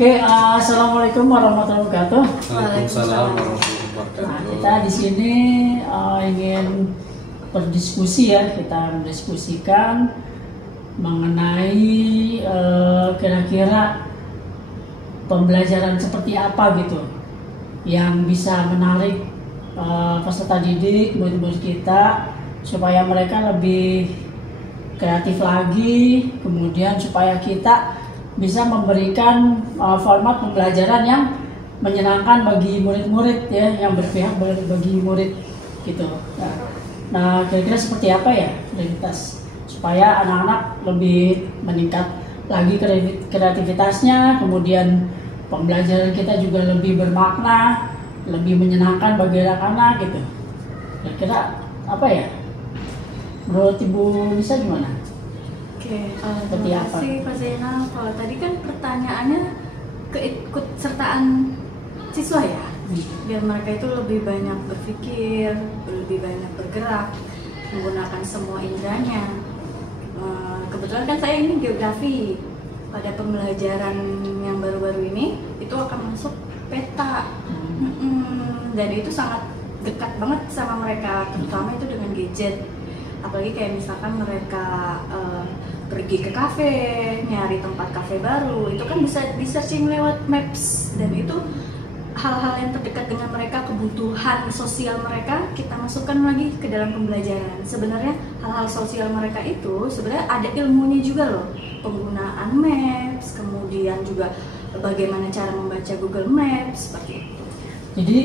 Assalamualaikum warahmatullahi wabarakatuh. Waalaikumsalam warahmatullahi wabarakatuh. Nah, kita di sini ingin berdiskusi ya, kita mendiskusikan mengenai kira-kira pembelajaran seperti apa gitu yang bisa menarik peserta didik, murid-murid kita supaya mereka lebih kreatif lagi, kemudian supaya kita bisa memberikan format pembelajaran yang menyenangkan bagi murid-murid ya, yang berpihak bagi murid gitu. Nah, kira-kira seperti apa ya kreativitas supaya anak-anak lebih meningkat lagi kreativitasnya, kemudian pembelajaran kita juga lebih bermakna, lebih menyenangkan bagi anak-anak gitu. Kira-kira apa ya? Menurut Ibu Lisa gimana? Oke, Terima kasih Pak Zainal. Kalau tadi kan pertanyaannya keikutsertaan siswa ya, biar mereka itu lebih banyak berpikir, lebih banyak bergerak, menggunakan semua inderanya. Kebetulan kan saya ini geografi. Pada pembelajaran yang baru-baru ini itu akan masuk peta, dan itu sangat dekat banget sama mereka, terutama itu dengan gadget. Apalagi kayak misalkan mereka pergi ke kafe, nyari tempat kafe baru, itu kan bisa di searching lewat maps, dan itu hal-hal yang terdekat dengan mereka, kebutuhan sosial mereka kita masukkan lagi ke dalam pembelajaran. Sebenarnya hal-hal sosial mereka itu sebenarnya ada ilmunya juga loh, penggunaan maps, kemudian juga bagaimana cara membaca Google Maps seperti itu. Jadi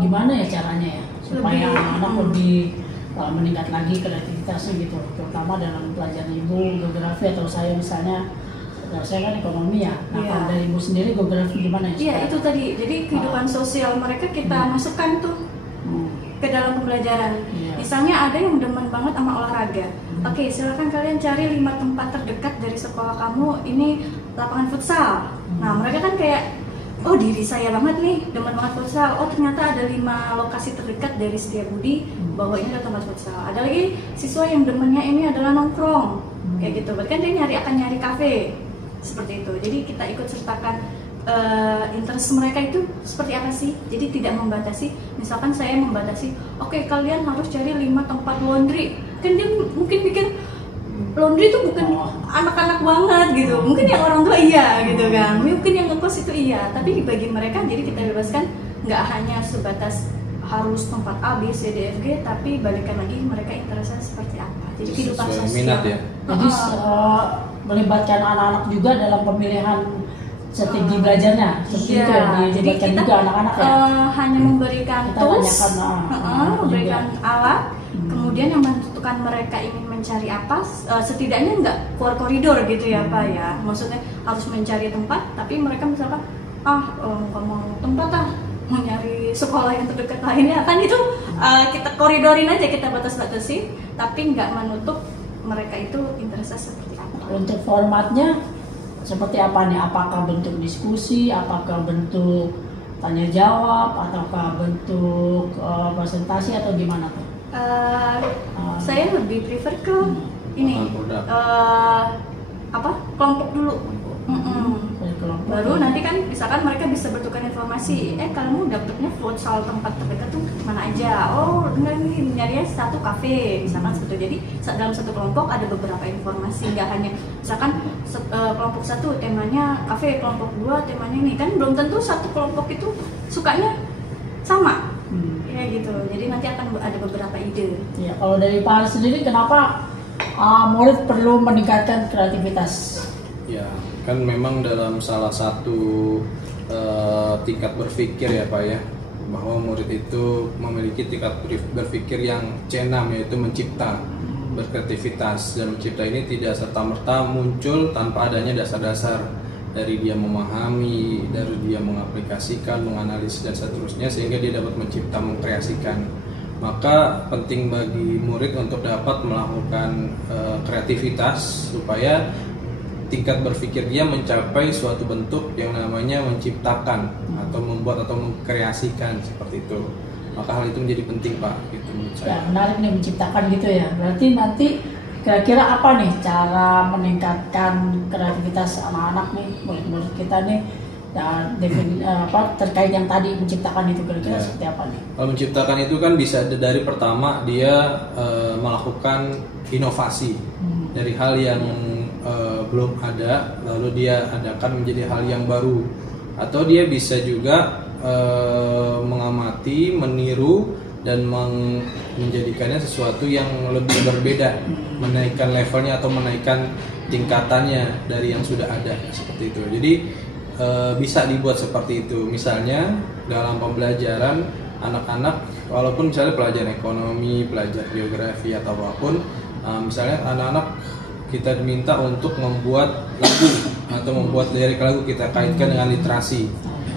gimana ya caranya ya supaya anak-anak lebih meningkat lagi kreativitasnya gitu, terutama dalam pelajaran Ibu geografi atau saya misalnya, saya kan ekonomi ya. Nah, kalau dari Ibu sendiri geografi gimana ya? Iya, itu tadi. Jadi kehidupan sosial mereka kita masukkan tuh ke dalam pembelajaran. Misalnya ada yang demen banget sama olahraga. Oke, silakan kalian cari 5 tempat terdekat dari sekolah kamu. Ini lapangan futsal. Nah, mereka kan kayak, oh diri saya banget nih, demen banget futsal. Oh ternyata ada 5 lokasi terdekat dari Setiabudi bahwa ini ada tempat futsal. Ada lagi siswa yang demennya ini adalah nongkrong, kayak gitu. Berarti kan dia akan nyari kafe, seperti itu. Jadi kita ikut sertakan interest mereka itu seperti apa sih. Jadi tidak membatasi. Misalkan saya membatasi, oke, kalian harus cari 5 tempat laundry. Kan dia mungkin pikir laundry itu bukan anak-anak banget gitu. Mungkin yang orang tua iya gitu kan, mungkin yang ngekos itu iya. Tapi bagi mereka jadi kita bebaskan, nggak hanya sebatas harus tempat A, B, C, D, F, G, tapi balikan lagi mereka interestnya seperti apa. Jadi kehidupan sosial. Minat ya. Jadi melibatkan anak-anak juga dalam pemilihan strategi belajarnya, seperti itu ya, dilibatkan juga anak-anak ya. Hanya memberikan tools, memberikan alat, kemudian yang menentukan mereka ingin mencari apa, setidaknya nggak keluar koridor gitu ya Pak ya. Maksudnya harus mencari tempat, tapi mereka misalkan nggak mau tempat mau nyari sekolah yang terdekat lainnya, kan itu kita koridorin aja, kita batas-batasin, tapi nggak menutup mereka itu interestnya seperti apa. Untuk formatnya seperti apa nih? Apakah bentuk diskusi, apakah bentuk tanya jawab, ataukah bentuk presentasi atau gimana tuh? Saya lebih prefer ke ini kelompok dulu. Baru nanti kan misalkan mereka bisa bertukar informasi. Kamu dapetnya futsal tempat terdekat tuh mana aja? Oh, enggak nih, nyarinya satu kafe misalkan seperti itu. Jadi dalam satu kelompok ada beberapa informasi, nggak hanya misalkan kelompok 1 temanya kafe, kelompok 2 temanya ini. Kan belum tentu satu kelompok itu sukanya sama. Ya gitu. Jadi nanti akan ada beberapa ide. Ya, kalau dari Pak Haris sendiri, kenapa murid perlu meningkatkan kreativitas? Ya, kan memang dalam salah satu tingkat berpikir ya Pak ya, bahwa murid itu memiliki tingkat berpikir yang C6, yaitu mencipta, berkreativitas. Dan mencipta ini tidak serta-merta muncul tanpa adanya dasar-dasar dari dia memahami, dari dia mengaplikasikan, menganalisis dan seterusnya, sehingga dia dapat mencipta, mengkreasikan. Maka penting bagi murid untuk dapat melakukan kreativitas supaya tingkat berpikir dia mencapai suatu bentuk yang namanya menciptakan atau membuat atau mengkreasikan, seperti itu. Maka hal itu menjadi penting Pak, gitu menurut saya. Ya, menarik nih, menciptakan gitu ya. Berarti nanti kira-kira apa nih cara meningkatkan kreativitas anak-anak nih, murid-murid kita nih, Dan terkait yang tadi menciptakan itu kira-kira seperti apa nih? Kalau menciptakan itu kan bisa dari pertama dia melakukan inovasi dari hal yang belum ada, lalu dia adakan menjadi hal yang baru, atau dia bisa juga mengamati, meniru dan menjadikannya sesuatu yang lebih berbeda, menaikkan levelnya atau menaikkan tingkatannya dari yang sudah ada seperti itu. Jadi bisa dibuat seperti itu. Misalnya dalam pembelajaran anak-anak, walaupun misalnya pelajaran ekonomi, pelajaran geografi atau apapun, misalnya anak-anak kita diminta untuk membuat lagu atau membuat lirik lagu, kita kaitkan dengan literasi.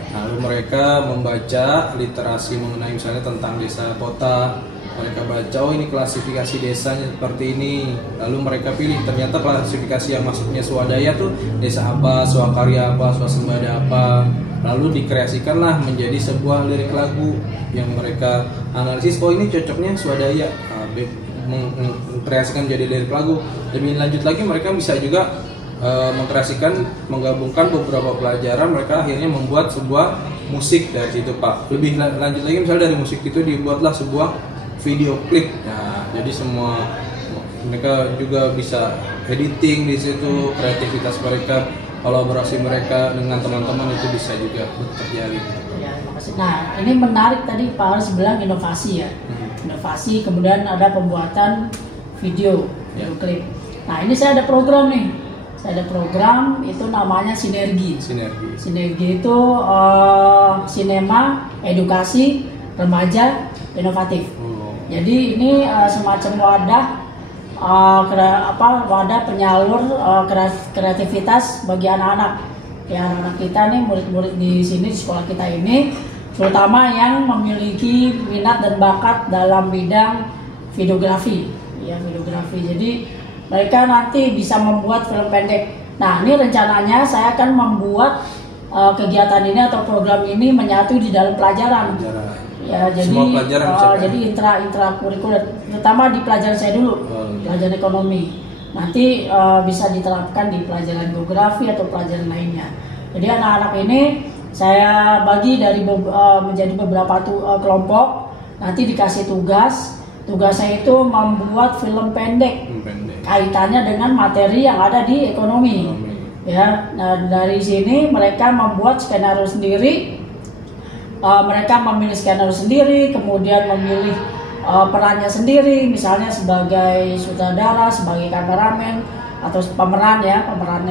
Lalu mereka membaca literasi mengenai misalnya tentang desa kota, mereka baca, oh ini klasifikasi desanya seperti ini, lalu mereka pilih, ternyata klasifikasi yang masuknya swadaya tuh desa apa, swakarya apa, swasembada apa, lalu dikreasikanlah menjadi sebuah lirik lagu yang mereka analisis, oh ini cocoknya swadaya, mengkreasikan menjadi lirik lagu. Lebih lanjut lagi mereka bisa juga mengkreasikan, menggabungkan beberapa pelajaran, mereka akhirnya membuat sebuah musik dari situ Pak. Lebih lanjut lagi misalnya dari musik itu dibuatlah sebuah video klip. Nah, jadi semua mereka juga bisa editing di situ, kreativitas mereka, kolaborasi mereka dengan teman-teman itu bisa juga terjadi. Ya, makasih. Nah, ini menarik tadi Pak Haris bilang inovasi ya. Inovasi, kemudian ada pembuatan video klip. Nah, ini saya ada program nih. Saya ada program itu namanya Sinergi. Sinergi itu sinema edukasi remaja inovatif. Jadi ini semacam wadah penyalur kreativitas bagi anak-anak. Ya, anak-anak kita nih, murid-murid di sini di sekolah kita ini, terutama yang memiliki minat dan bakat dalam bidang videografi. Ya, videografi. Jadi mereka nanti bisa membuat film pendek. Nah, ini rencananya saya akan membuat kegiatan ini atau program ini menyatu di dalam pelajaran. Ya, jadi jadi intrakurikuler, terutama di pelajaran saya dulu, pelajaran ekonomi. Nanti bisa diterapkan di pelajaran geografi atau pelajaran lainnya. Jadi anak-anak ini saya bagi menjadi beberapa kelompok. Nanti dikasih tugas. Tugas saya itu membuat film pendek. Kaitannya dengan materi yang ada di ekonomi. Ya, nah dari sini mereka membuat skenario sendiri. Mereka memilih skenario sendiri, kemudian memilih perannya sendiri, misalnya sebagai sutradara, sebagai kameramen atau pemeran ya, pemeran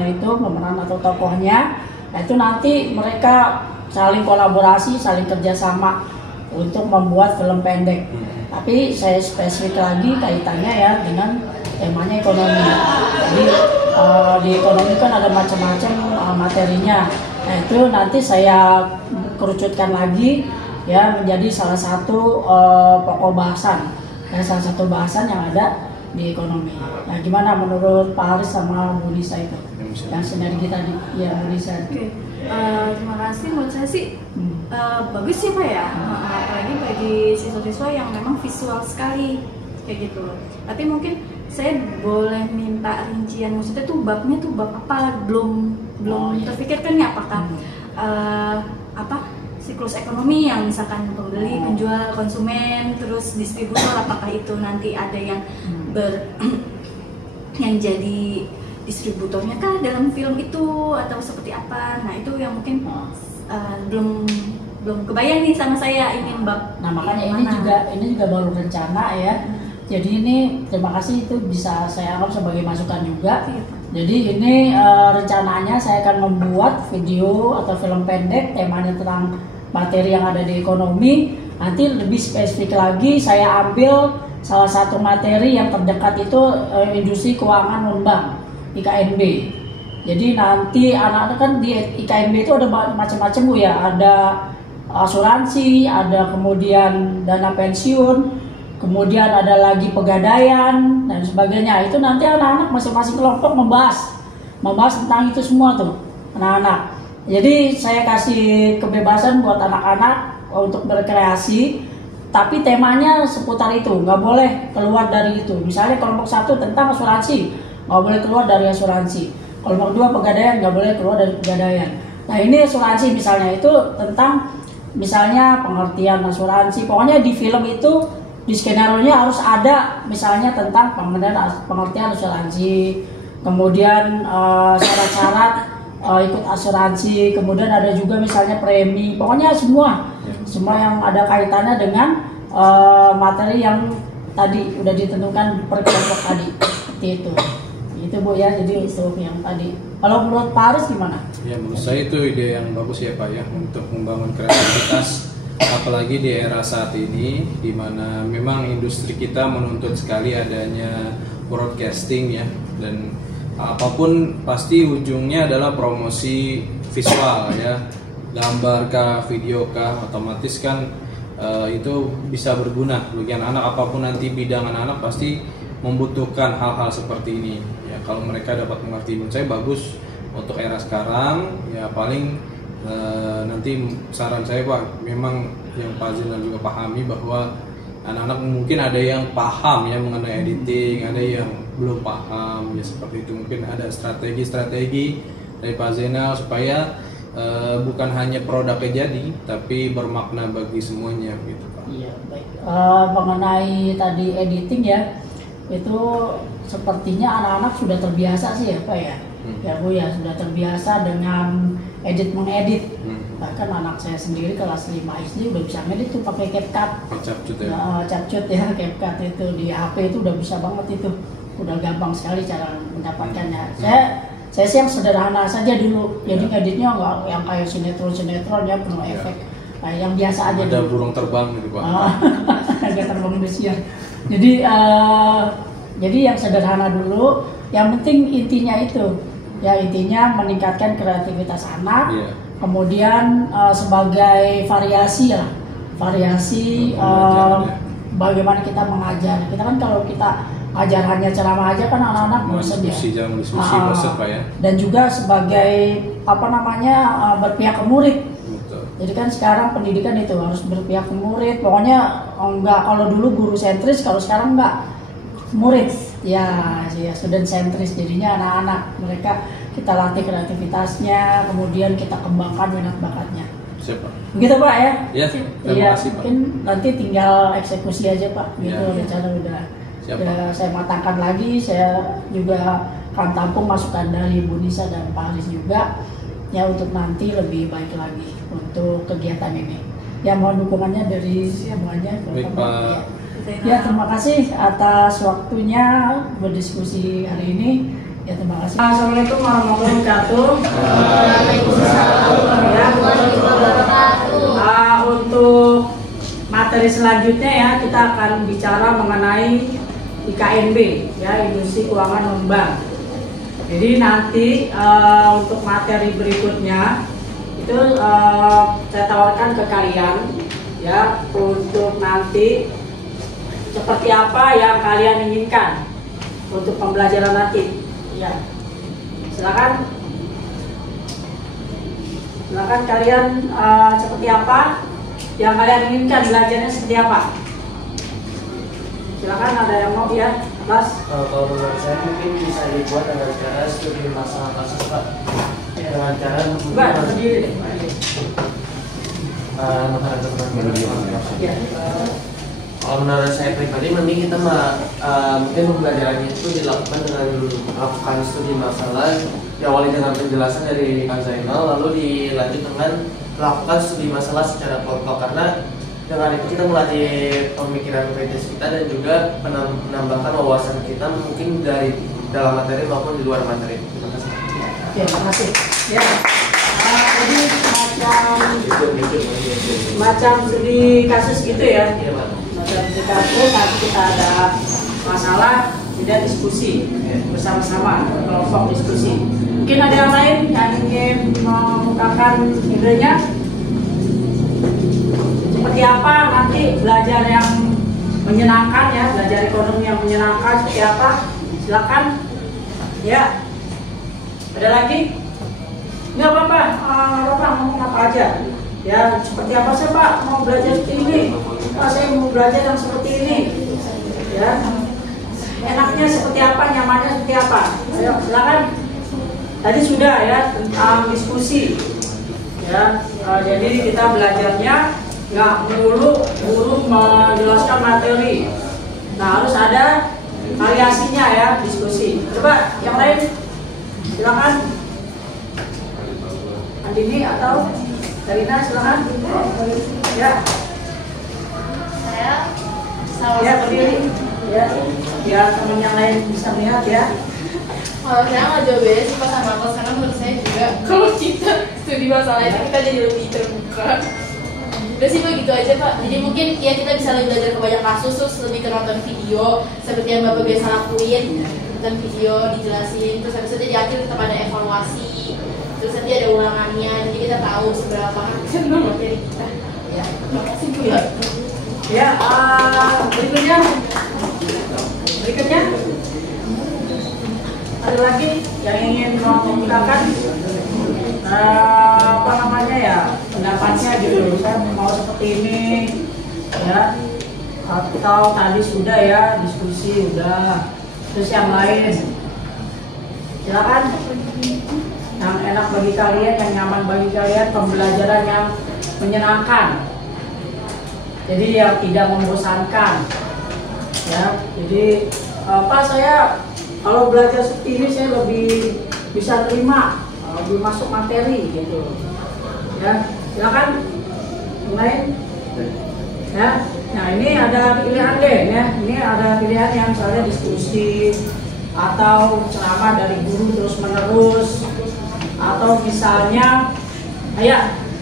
atau tokohnya. Nah, itu nanti mereka saling kolaborasi, saling kerjasama untuk membuat film pendek. Tapi saya spesifik lagi kaitannya ya dengan temanya ekonomi. Jadi di ekonomi kan ada macam-macam materinya. Nah, itu nanti saya kerucutkan lagi ya menjadi salah satu pokok bahasan. Dan salah satu bahasan yang ada di ekonomi. Nah, gimana menurut Pak Haris sama Bu Nisa itu? Yang sinergi tadi, ya Bu Nisa. Terima kasih, menurut saya sih bagus sih Pak ya, apalagi bagi siswa-siswa yang memang visual sekali kayak gitu. Tapi mungkin saya boleh minta rincian, maksudnya tuh babnya tuh bab apa, belum terpikirkan ya, apakah siklus ekonomi yang misalkan pembeli, penjual, konsumen, terus distributor, apakah itu nanti ada yang yang jadi distributornya kah dalam film itu atau seperti apa? Nah, itu yang mungkin belum kebayang nih sama saya ingin bab. Nah, makanya ini juga baru rencana ya. Jadi ini terima kasih, itu bisa saya anggap sebagai masukan juga. Jadi ini rencananya saya akan membuat video atau film pendek temanya tentang materi yang ada di ekonomi. Nanti lebih spesifik lagi saya ambil salah satu materi yang terdekat itu industri keuangan non-bank, IKNB. Jadi nanti anak-anak kan di IKNB itu ada macam-macam Bu ya, ada asuransi, ada kemudian dana pensiun, kemudian ada lagi pegadaian dan sebagainya. Itu nanti anak-anak masing-masing kelompok membahas tentang itu semua tuh anak-anak. Jadi saya kasih kebebasan buat anak-anak untuk berkreasi, tapi temanya seputar itu, nggak boleh keluar dari itu. Misalnya kelompok 1 tentang asuransi, nggak boleh keluar dari asuransi. Kelompok 2 pegadaian, nggak boleh keluar dari pegadaian. Nah ini asuransi misalnya itu tentang misalnya pengertian asuransi. Pokoknya di film itu di skenario-nya harus ada misalnya tentang pengertian asuransi, kemudian syarat-syarat ikut asuransi, kemudian ada juga misalnya premi. Pokoknya semua yang ada kaitannya dengan materi yang tadi udah ditentukan per kelompok tadi, seperti itu. Itu Bu ya, jadi itu yang tadi. Kalau menurut Pak Aris gimana? Ya menurut saya itu ide yang bagus ya Pak ya, untuk membangun kreativitas, apalagi di era saat ini di mana memang industri kita menuntut sekali adanya broadcasting ya, dan apapun pasti ujungnya adalah promosi visual ya, gambar kah, video kah, otomatis kan itu bisa berguna bagi anak-anak. Apapun nanti bidang anak-anak pasti membutuhkan hal-hal seperti ini ya. Kalau mereka dapat mengerti, menurut saya bagus untuk era sekarang ya. Paling nanti saran saya Pak, memang yang Pak Zainal juga pahami bahwa anak-anak mungkin ada yang paham ya mengenai editing, ada yang belum paham ya, seperti itu. Mungkin ada strategi-strategi dari Pak Zainal supaya bukan hanya produknya jadi, tapi bermakna bagi semuanya gitu Pak. Iya baik. Mengenai tadi editing ya, itu sepertinya anak-anak sudah terbiasa sih ya Pak ya. Ya Bu ya, sudah terbiasa dengan mengedit. Bahkan anak saya sendiri kelas 5 SD udah bisa ngedit tuh pakai CapCut. CapCut ya. CapCut ya, CapCut itu di HP itu udah bisa banget itu. Udah gampang sekali cara mendapatkannya. Saya sih yang sederhana saja dulu. Jadi ngeditnya nggak yang kayak sinetron ya, penuh efek. Nah, yang biasa aja. Ada dulu. burung terbang gitu Pak. Agak terbang Indonesia. Jadi yang sederhana dulu. Yang penting intinya itu. Ya intinya meningkatkan kreativitas anak, kemudian sebagai variasi lah, bagaimana kita mengajar. Kita kan kalau kita ajar hanya ceramah aja kan anak-anak bosan ya. Diskusi bosan Pak ya. Dan juga sebagai berpihak ke murid. Betul. Jadi kan sekarang pendidikan itu harus berpihak ke murid. Pokoknya enggak, kalau dulu guru sentris, kalau sekarang enggak, murid ya student sentris. Jadinya anak-anak mereka kita latih kreativitasnya, kemudian kita kembangkan minat bakatnya. Siapa? Begitu Pak ya? Ya, terima kasih Pak. Mungkin nanti tinggal eksekusi aja Pak. Gitu rencana udah saya matangkan lagi. Saya juga akan tampung masukan dari Bu Nisa dan Pak Aris juga ya, untuk nanti lebih baik lagi untuk kegiatan ini. Ya mohon dukungannya dari semuanya. Baik Pak. Ya terima kasih atas waktunya berdiskusi hari ini. Ya terima kasih. Assalamualaikum warahmatullahi wabarakatuh. Untuk materi selanjutnya ya, kita akan bicara mengenai IKNB ya, Industri Keuangan Non-Bank. Jadi nanti untuk materi berikutnya itu saya tawarkan ke kalian ya, untuk nanti seperti apa yang kalian inginkan untuk pembelajaran nanti. Ya, silakan kalian seperti apa yang kalian inginkan, belajarnya seperti apa. Silakan, ada yang mau ya, Mas? Kalau menurut saya mungkin bisa dibuat dengan cara studi masalah kasus Pak. Dengan cara sendiri. Kalau menurut saya pribadi, mending kita mungkin pembelajarannya itu dilakukan dengan melakukan studi masalah, diawali dengan penjelasan dari Kang Zainal, lalu dilanjut dengan melakukan studi masalah secara kelompok, karena dengan itu kita melatih pemikiran kritis kita dan juga menambahkan wawasan kita mungkin dari dalam materi maupun di luar materi. Terima kasih. Ya, terima kasih. Ya. Jadi macam studi kasus gitu ya. Iya Pak. Kita nanti kita ada masalah, tidak diskusi bersama-sama, kelompok diskusi. Mungkin ada yang lain yang ingin mengemukakan idenya, seperti apa nanti belajar yang menyenangkan ya, belajar ekonomi yang menyenangkan seperti apa? Silakan. Ya, ada lagi? Nggak apa-apa, ngomong apa aja. Ya, seperti apa sih Pak mau belajar seperti ini? Pak, saya mau belajar yang seperti ini. Ya, enaknya seperti apa, nyamannya seperti apa? Ayo, silakan. Tadi sudah ya tentang diskusi. Ya, jadi kita belajarnya nggak melulu guru menjelaskan materi. Nah, harus ada variasinya ya, diskusi. Coba yang lain, silakan. Andini atau Darina, silakan. Ya. Saya salah Ya, satu. berdiri. Ya, biar teman yang lain bisa melihat ya. Kalau saya nggak jauh beda sih pas sama kelas, karena menurut saya juga kalau kita studi masalah itu kita jadi lebih terbuka. Udah sih begitu aja Pak. Jadi mungkin ya kita bisa lebih belajar ke banyak kasus, terus lebih ke nonton video seperti yang Bapak biasa lakuin, nonton video dijelasin, terus habis itu di akhir tetap ada evaluasi, terus nanti ada ulangannya, jadi kita tahu seberapa paham materi kita. Ya, terima kasih Bu. Ya, berikutnya ada lagi yang ingin mengungkapkan apa namanya ya, pendapatnya gitu. Saya mau seperti ini ya, atau tadi sudah ya diskusi udah, terus yang lain silakan. Yang enak bagi kalian, yang nyaman bagi kalian, pembelajaran yang menyenangkan, jadi yang tidak membosankan ya. Jadi saya kalau belajar seperti ini saya lebih bisa terima, lebih masuk materi gitu ya. Silakan yang lain ya. Nah, ini ada pilihan deh ya, ini ada pilihan yang misalnya diskusi atau ceramah dari guru terus menerus, atau misalnya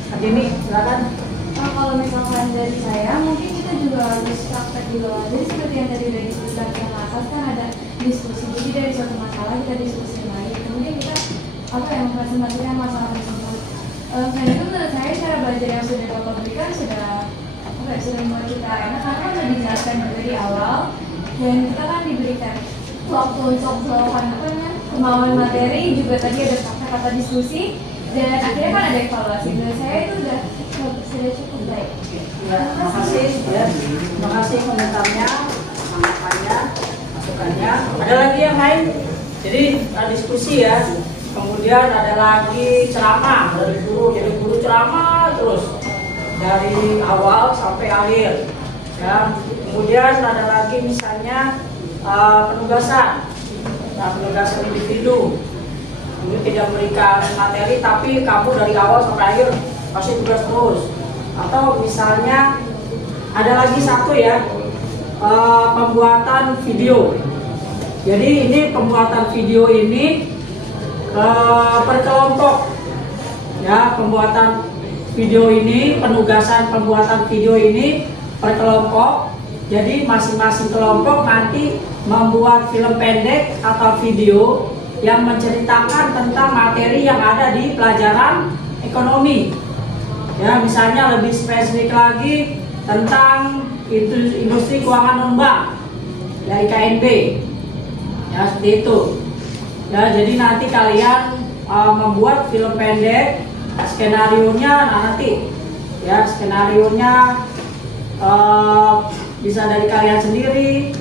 Adini silakan. Nah, kalau misalkan dari saya, mungkin kita juga harus praktek di bawah. Jadi seperti yang tadi dari diskusi yang atas kan ada diskusi. Jadi dari suatu masalah kita diskusi lain. Kemudian kita mempresentasikan masalah tersebut. Dan itu menurut saya cara belajar yang sudah Bapak berikan sudah membuat kita enak, karena sudah dijelaskan dari awal dan kita kan diberikan waktu untuk melakukan kemauan materi, juga tadi ada kata-kata diskusi dan akhirnya kan ada evaluasi. Menurut saya itu sudah cukup baik. Ya, terima kasih ya. Terima kasih komentarnya, tanggapannya, masukannya. Ada lagi yang lain? Jadi diskusi ya. Kemudian ada lagi ceramah dari guru. Jadi guru ceramah terus dari awal sampai akhir. Ya. Kemudian ada lagi misalnya penugasan. Nah, penugasan individu. Ini tidak memberikan materi, tapi kamu dari awal sampai akhir kasih tugas terus. Atau misalnya ada lagi satu ya, pembuatan video. Jadi ini pembuatan video ini per kelompok ya, pembuatan video ini, penugasan pembuatan video ini per kelompok. Jadi masing-masing kelompok nanti membuat film pendek atau video yang menceritakan tentang materi yang ada di pelajaran ekonomi. Ya, misalnya lebih spesifik lagi tentang industri keuangan non-bank, ya IKNB. Ya, seperti itu. Ya, jadi nanti kalian membuat film pendek, skenarionya nanti ya, skenarionya bisa dari kalian sendiri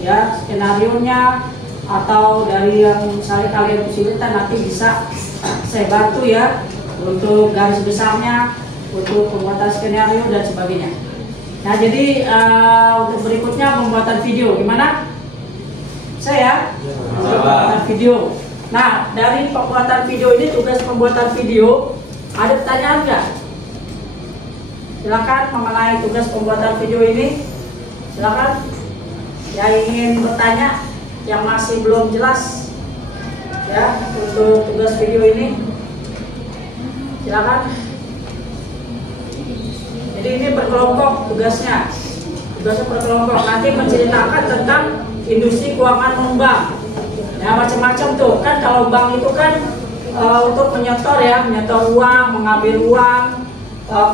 ya, skenarionya, atau dari yang misalnya kalian kesulitan nanti bisa saya bantu ya untuk garis besarnya, untuk pembuatan skenario dan sebagainya. Nah, jadi untuk berikutnya pembuatan video gimana? Saya pembuatan video. Nah, dari pembuatan video ini, tugas pembuatan video, ada pertanyaan nggak? Silakan mengenai tugas pembuatan video ini. Silakan yang ingin bertanya, yang masih belum jelas ya untuk tugas video ini, silakan. Jadi ini berkelompok tugasnya berkelompok, nanti menceritakan tentang industri keuangan non-bank ya, macam-macam tuh kan. Kalau bank itu kan untuk menyetor ya, menyetor uang, mengambil uang,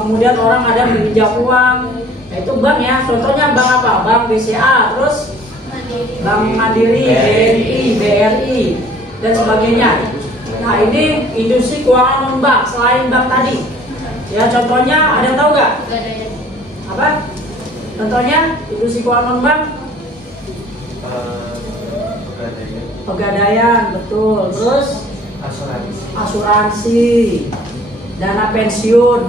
kemudian orang ada meminjam uang, nah, itu bank ya. Contohnya bank apa? Bank BCA, terus Bank Mandiri, BNI, BRI, dan sebagainya. Nah, ini industri keuangan non-bank selain bank tadi. Ya, contohnya ada yang tahu nggak? Apa? Contohnya industri keuangan non-bank? Pegadaian, betul. Terus asuransi. dana pensiun,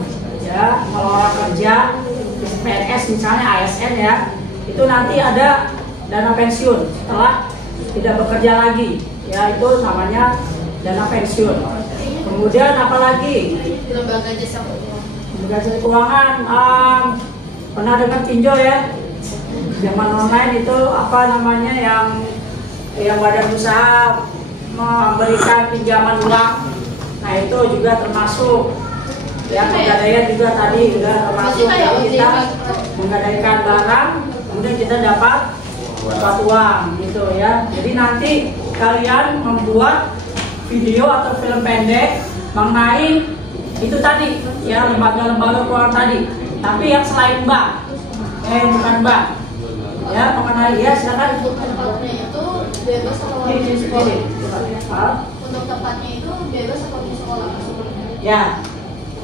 ya kalau orang kerja PNS misalnya ASN ya, itu nanti ada dana pensiun setelah tidak bekerja lagi, ya itu namanya dana pensiun. Kemudian apalagi lembaga jasa keuangan. lembaga jasa keuangan, pernah dengar pinjol ya? Zaman online itu apa namanya yang badan usaha memberikan pinjaman uang, nah itu juga termasuk. Ya, pegadaian juga tadi udah termasuk. Jadi kita menggadaikan barang, kemudian kita dapat uang gitu ya. Jadi nanti kalian membuat video atau film pendek mengenai itu tadi ya, lembaga-lembaga keuangan tadi, tapi yang selain bank, bukan bank ya, mengenai ya silakan. Untuk tempatnya itu bebas atau di sekolah? Untuk tempatnya itu bebas atau di sekolah? Ya,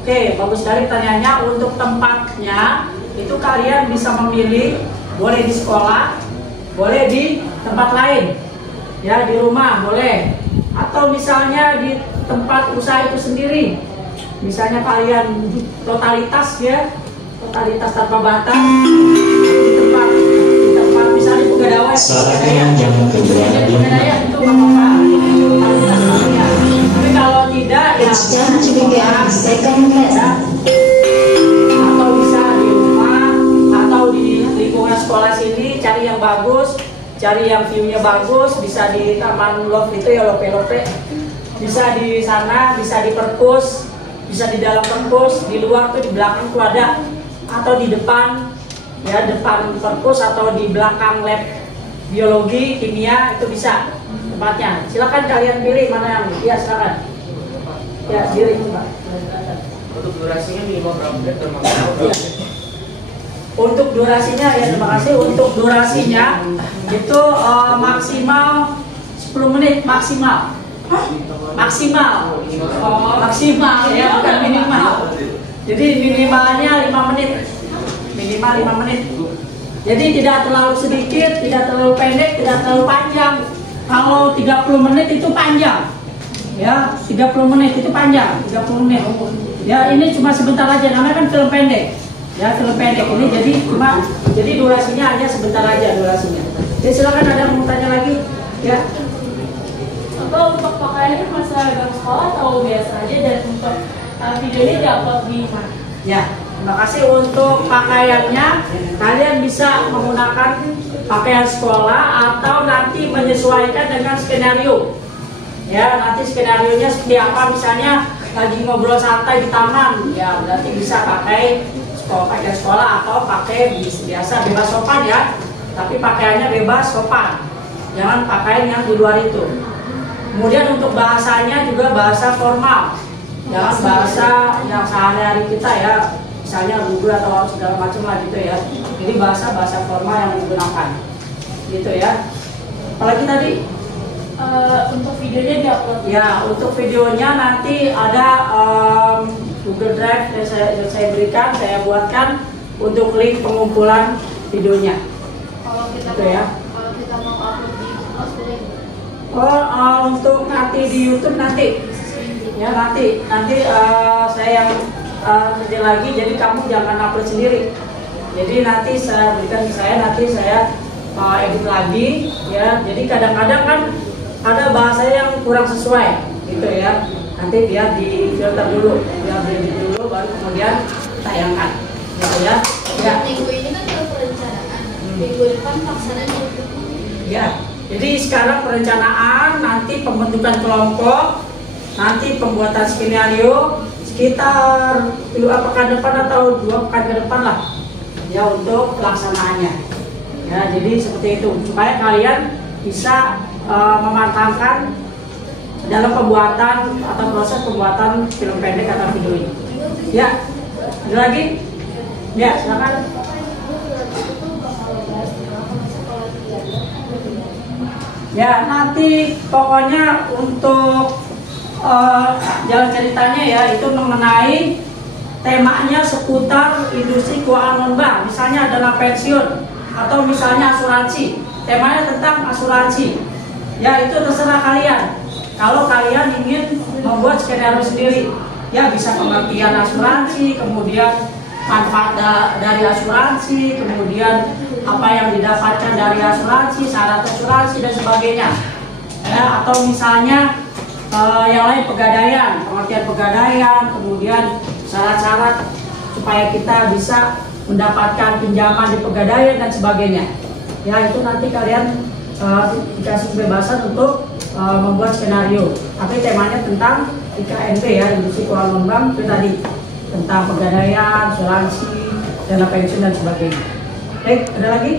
oke, bagus sekali pertanyaannya. Untuk tempatnya itu kalian bisa memilih, boleh di sekolah, boleh di tempat lain, ya di rumah boleh, atau misalnya di tempat usaha itu sendiri. Misalnya kalian totalitas ya, totalitas tanpa batas di tempat misalnya Pegadaian, Pegadaian itu nggak apa-apa, totalitas kalian. Tapi kalau tidak ya, atau bisa di rumah atau di lingkungan sekolah sini, cari yang bagus, cari yang view-nya bagus, bisa di Taman Love itu ya, lope-lope, bisa di sana, bisa di perpus, bisa di dalam perpus, di luar tuh di belakang tuh ada, atau di depan ya, depan perpus atau di belakang lab biologi, kimia itu bisa tempatnya. Silakan kalian pilih mana yang ya, silakan. Ya, pilih Pak. Untuk durasinya minimal berapa menit dan maksimal berapa menit? Untuk durasinya ya, terima kasih. Untuk durasinya itu maksimal 10 menit maksimal. Maksimal ya, bukan minimal. Jadi minimalnya 5 menit. Minimal 5 menit. Jadi tidak terlalu sedikit, tidak terlalu pendek, tidak terlalu panjang. Kalau 30 menit itu panjang. Ya, 30 menit itu panjang, 30 menit. Ya, ini cuma sebentar aja, namanya kan film pendek. Ya, film pendek ini jadi durasinya hanya sebentar aja durasinya. Jadi silakan ada yang mau tanya lagi, ya. Atau untuk pakaiannya masih seragam sekolah atau biasa aja, dan untuk videonya diupload di mana? Ya, terima kasih. Untuk pakaiannya kalian bisa menggunakan pakaian sekolah atau nanti menyesuaikan dengan skenario. Ya, nanti skenarionya seperti apa, misalnya lagi ngobrol santai di taman, ya berarti bisa pakai pakaian sekolah atau pakai biasa bebas sopan ya, tapi pakaiannya bebas sopan, jangan pakaian yang di luar itu. Kemudian untuk bahasanya juga bahasa formal, jangan bahasa yang sehari-hari kita ya, misalnya Google atau segala macam lah gitu ya. Jadi bahasa formal yang digunakan gitu ya. Apalagi tadi? Untuk videonya diupload. Ya, untuk videonya nanti ada Google Drive yang saya berikan, saya buatkan untuk link pengumpulan videonya. Kalau kita Gitu ya. Kalau kita mau upload di boleh. Untuk nanti di YouTube nanti, ya nanti saya yang kerja lagi, jadi kamu jangan upload sendiri. Jadi nanti saya berikan ke saya, nanti saya edit lagi, ya. Jadi kadang-kadang kan ada bahasa yang kurang sesuai gitu ya, nanti biar di filter dulu, biar di edit dulu, baru kemudian tayangkan gitu ya. Ya. Minggu ini kan ada perencanaan, minggu depan pelaksanaan. Ya, jadi sekarang perencanaan, nanti pembentukan kelompok, nanti pembuatan skenario sekitar 2 pekan depan atau 2 pekan ke depan lah ya untuk pelaksanaannya. Ya, jadi seperti itu supaya kalian bisa mematangkan dalam pembuatan atau proses pembuatan film pendek atau video ini. Ya, ada lagi? Ya, silakan. Ya, nanti pokoknya untuk jalan ceritanya ya itu mengenai temanya seputar industri keuangan non-bank, misalnya dana pensiun atau misalnya asuransi. Temanya tentang asuransi. Ya, itu terserah kalian. Kalau kalian ingin membuat skenario sendiri, ya bisa pengertian asuransi, kemudian manfaat dari asuransi, kemudian apa yang didapatkan dari asuransi, syarat asuransi dan sebagainya. Ya, atau misalnya yang lain pegadaian, pengertian pegadaian, kemudian syarat-syarat supaya kita bisa mendapatkan pinjaman di pegadaian dan sebagainya. Ya, itu nanti kalian dikasih kebebasan untuk membuat skenario. Tapi temanya tentang IKNB ya, industri keuangan bank itu tadi tentang pegadaian, asuransi, dana pensiun dan sebagainya. Baik, ada lagi?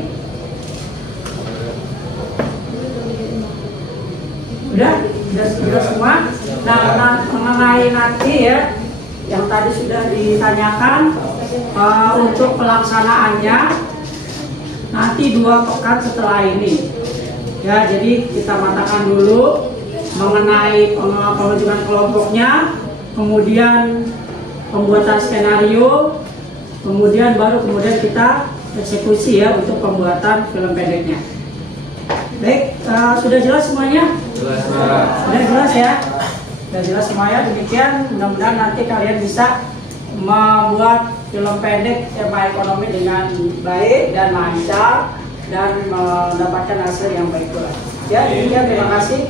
Sudah semua. Nah, mengenai nanti ya, yang tadi sudah ditanyakan untuk pelaksanaannya nanti 2 pekan setelah ini. Ya, jadi kita matangkan dulu mengenai pembentukan kelompoknya, kemudian pembuatan skenario, kemudian kita eksekusi ya untuk pembuatan film pendeknya. Baik, sudah jelas semuanya? Sudah jelas ya? Sudah jelas semuanya. Demikian, mudah-mudahan nanti kalian bisa membuat film pendek tema ekonomi dengan baik dan lancar dan mendapatkan hasil yang baik pula. Ya, demikian, terima kasih.